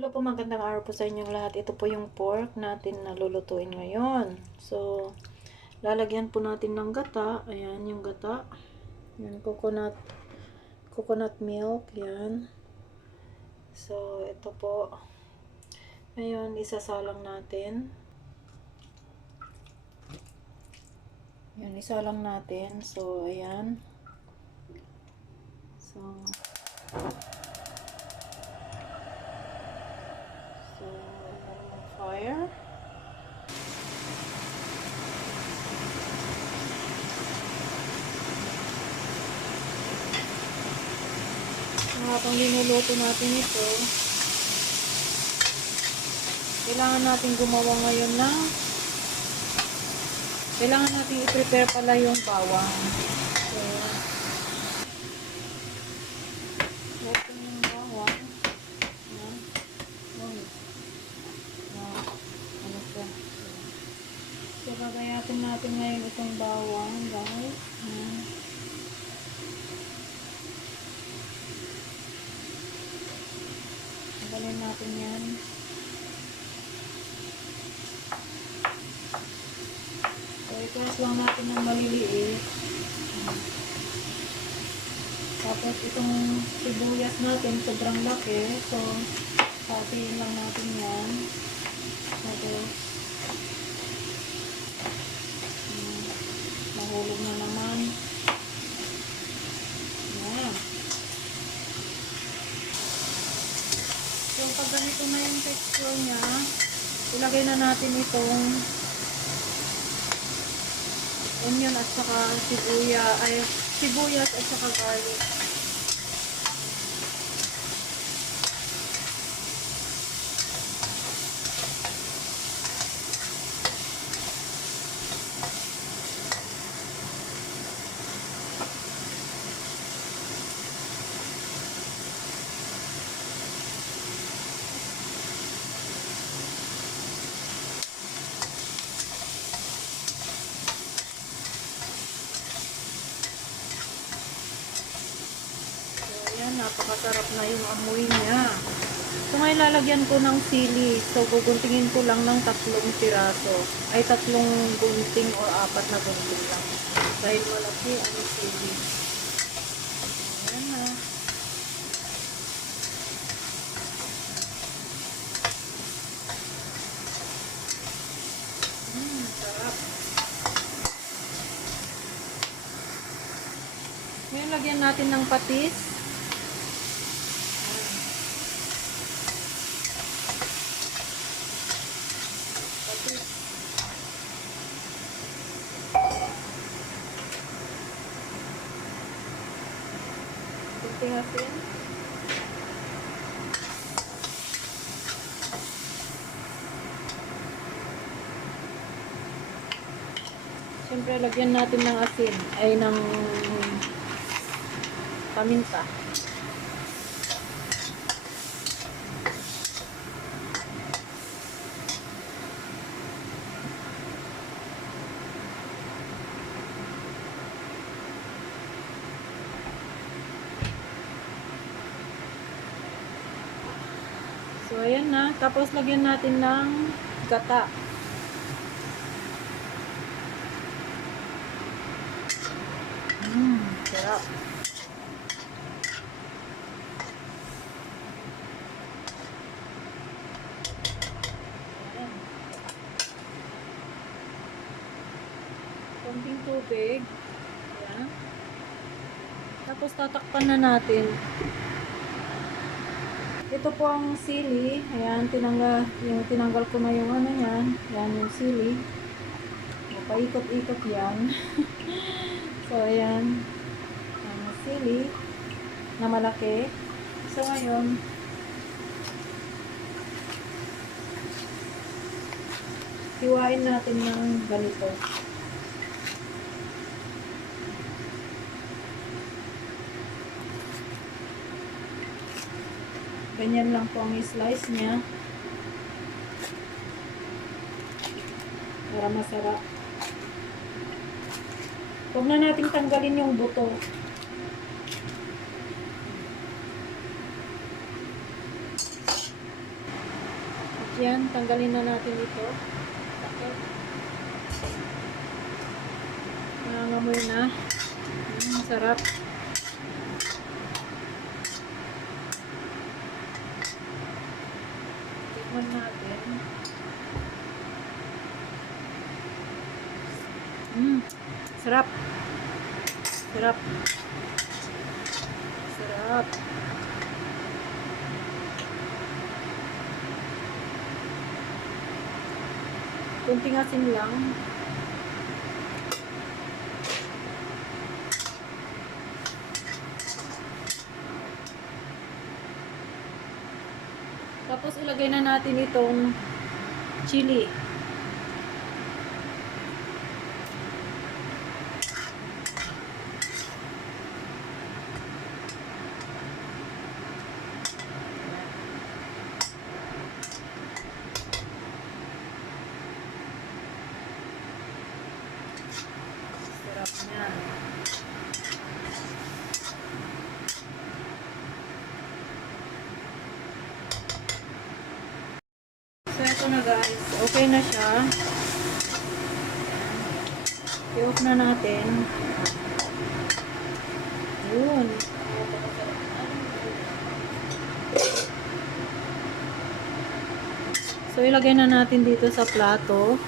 Hello po, magandang araw po sa inyong lahat. Ito po yung pork natin na lulutuin ngayon. So, lalagyan po natin ng gata. Ayan, yung gata. Yan, coconut milk. Yan. So, ito po. Ngayon, isasalang natin. Yan, isalang natin. So, ayan. So, fire. Habang linuluto natin ito, kailangan natin gumawa ngayon ng kailangan natin i-prepare pala yung bawang. So, natin yung bawang. Yan. Ano siya? So, gagayatin natin ngayon itong bawang, guys. Yan. Galing natin yan. So, i-press lang natin ng maliliit. Tapos, itong sibuyas natin, sobrang laki. So, hatiin lang natin yan. Tapos, mahulog na naman. Yan. So, pag ganito na yung texture niya, ilagay na natin itong onion at saka sibuyas at saka garlic. Napakasarap na yung amoy niya. So, ngayon lalagyan ko ng sili. So, guguntingin ko lang ng 3 piraso. Ay, 3 gunting o 4 na gunting lang. Dahil malaki ang sili. Ayan na. Sarap. Ngayon, lagyan natin ng patis. Kunting asin. Siyempre, lagyan natin ng asin. Ay, ng paminta. So, ayan na. Tapos, lagyan natin ng gata. Sarap. Ayan. Konting tubig. Ayan. Tapos, tatakpan na natin. Ito po ang sili. Ayan, tinanggal ko na yung ano yan. Yan yung sili. Paikot-ikot yan. So, ayan. Ang sili na malaki. So, ngayon, hiwain natin ng ganito. Ganyan lang po ang slice niya. Para masarap. Huwag na natin tanggalin yung buto. Yan, tanggalin na natin ito. Nangangamoy na. Sarap. Tikman natin. Sarap. Sarap. Sarap. Kunting asin lang. Tapos ilagay na natin itong chili. Sarap niyan. So, ito na guys. Okay na siya. I-off na natin. Yun. So, ilagay na natin dito sa plato.